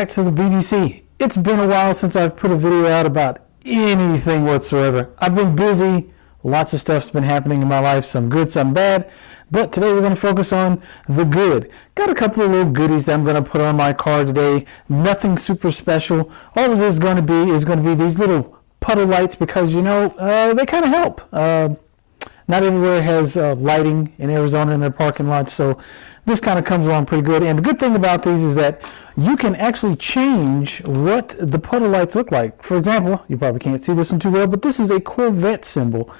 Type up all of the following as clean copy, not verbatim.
back to the BBC. It's been a while since I've put a video out about anything whatsoever. I've been busy, lots of stuff's been happening in my life, some good, some bad, but today we're going to focus on the good. Got a couple of little goodies that I'm going to put on my car today, nothing super special. All it is going to be these little puddle lights because, you know, they kind of help. Not everywhere has lighting in Arizona in their parking lots, so this kind of comes along pretty good. And the good thing about these is that you can actually change what the puddle lights look like. For example, you probably can't see this one too well, but this is a Corvette symbol.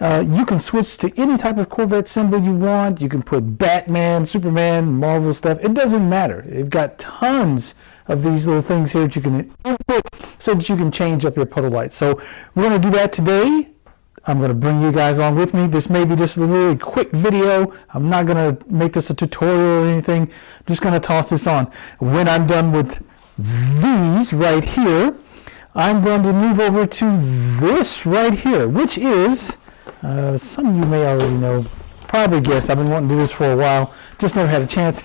You can switch to any type of Corvette symbol you want. You can put Batman, Superman, Marvel stuff. It doesn't matter. You've got tons of these little things here that you can input so that you can change up your puddle lights. So we're going to do that today. I'm going to bring you guys on with me. This may be just a really quick video. I'm not going to make this a tutorial or anything. I'm just going to toss this on. When I'm done with these right here, I'm going to move over to this right here, which is, some of you may already know, probably guess. I've been wanting to do this for a while, just never had a chance.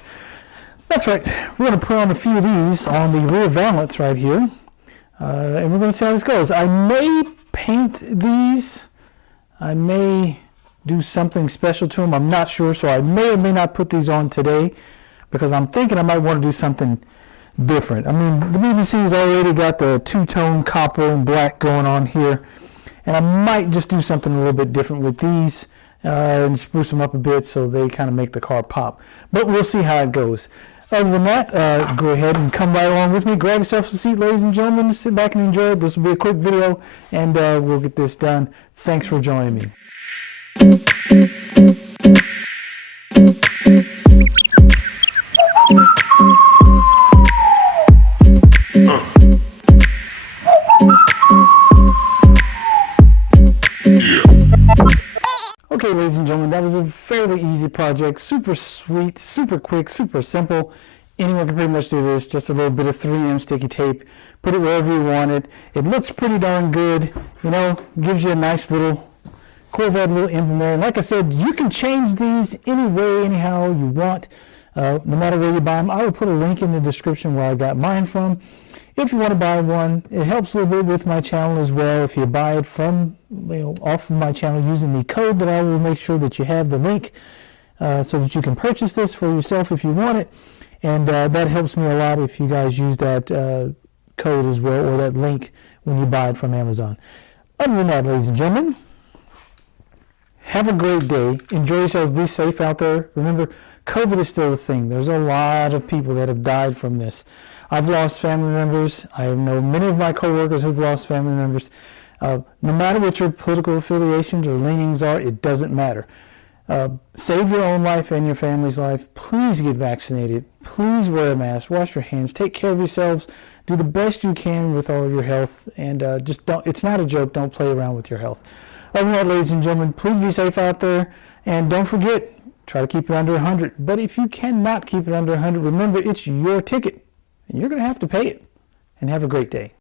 That's right. We're going to put on a few of these on the rear valance right here, and we're going to see how this goes. I may paint these. I may do something special to them. I'm not sure, so I may or may not put these on today because I'm thinking I might want to do something different. I mean, the BBC's already got the two-tone copper and black going on here, and I might just do something a little bit different with these and spruce them up a bit so they kind of make the car pop. But we'll see how it goes. Other than that, go ahead and come right along with me. Grab yourself a seat, ladies and gentlemen. Sit back and enjoy it. This will be a quick video, and we'll get this done. Thanks for joining me. Okay, ladies and gentlemen, that was a fairly easy project, super sweet, super quick, super simple. Anyone can pretty much do this, just a little bit of 3M sticky tape, put it wherever you want it. It looks pretty darn good, you know, gives you a nice little Corvette little emblem there. And like I said, you can change these any way, anyhow you want, no matter where you buy them. I will put a link in the description where I got mine from. If you want to buy one, it helps a little bit with my channel as well. If you buy it from, off of my channel using the code, that I will make sure that you have the link so that you can purchase this for yourself if you want it. And that helps me a lot if you guys use that code as well, or that link when you buy it from Amazon. Other than that, ladies and gentlemen, have a great day. Enjoy yourselves. Be safe out there. Remember, COVID is still a thing. There's a lot of people that have died from this. I've lost family members. I know many of my coworkers who've lost family members. No matter what your political affiliations or leanings are, it doesn't matter. Save your own life and your family's life. Please get vaccinated. Please wear a mask. Wash your hands. Take care of yourselves. Do the best you can with all of your health. And just don't, it's not a joke. Don't play around with your health. Other than that, ladies and gentlemen, please be safe out there. And don't forget, try to keep it under 100. But if you cannot keep it under 100, remember, it's your ticket. And you're going to have to pay it. And have a great day.